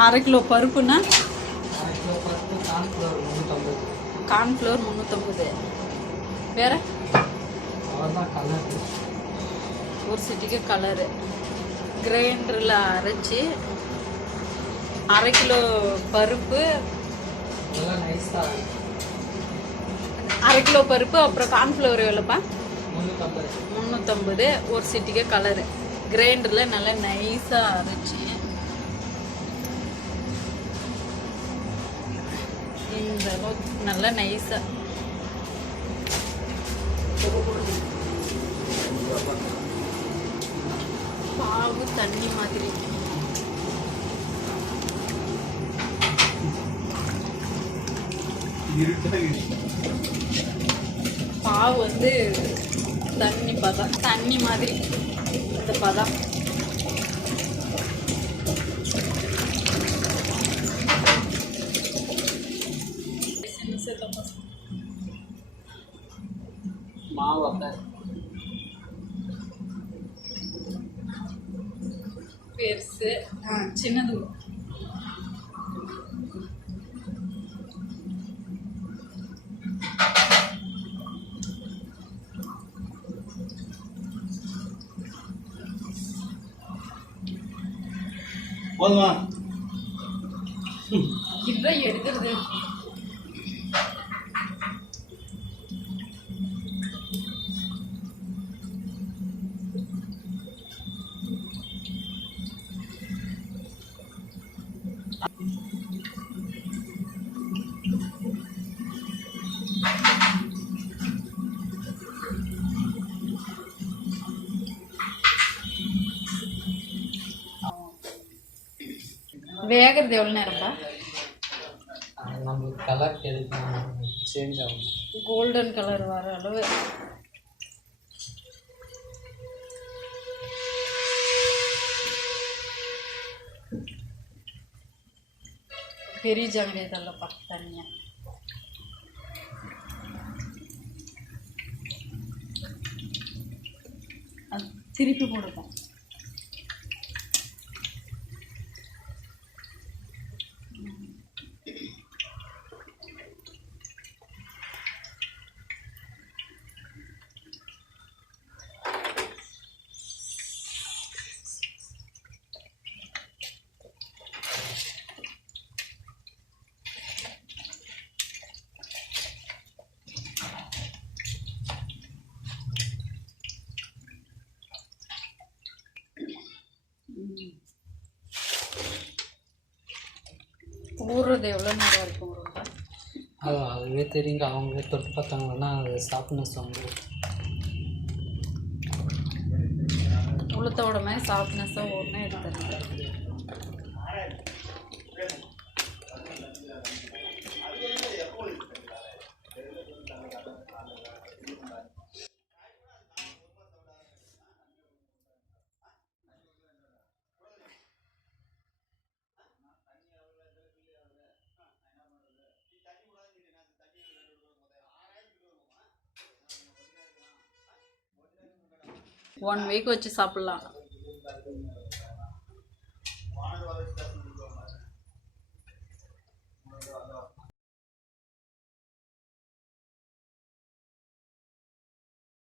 1/2 kilo பருப்புனா 1/2 kilo பருப்பு, cornflour 350. Cornflour 350. வேறு அவ்வளோதான். கலர் ஒரு சிட்டிக்கு கலரு. கிரைண்டரில் அரைச்சி 1/2 கிலோ பருப்பு, நல்லா நைஸாக 1/2 கிலோ பருப்பு, அப்புறம் கார்ன்ஃப்ளவர் எவ்வளோப்பா? 350. ஒரு சிட்டிக்கு கலரு. கிரைண்டரில் நல்லா நைஸாக அரைச்சி இந்த அளவுக்கு நல்லா நைஸாக பாவு தண்ணி மாதிரி. பாவு வந்து தண்ணி பதம், தண்ணி மாதிரி இந்த பதம். மாவு பெருசு சின்னது போதுமா? இப்ப எடுக்கிறது. வேகிறது எவ்வளோ நேரம்ப்பா? நம்மளுக்கு கலர் சேஞ்ச் ஆகும். கோல்டன் கலர் வர அளவு. பெரிய ஜாங்கிரி இதெல்லாம்ப்பா தனியாக. திருப்பி போடுப்பேன். ஊறுறது எவ்வளோ நேரம் இருக்கும்? அதுவே தெரியுங்க. அவங்களே தொட்டு பார்த்தாங்கன்னா அது சாஃப்ட்னஸ் அவங்களுக்கு. உளுத்தோட மாதிரி சாஃப்ட்னஸாக ஒன்றே எடுத்துருங்க. ஒன் வீக் வச்சு சாப்பிட்லாம்.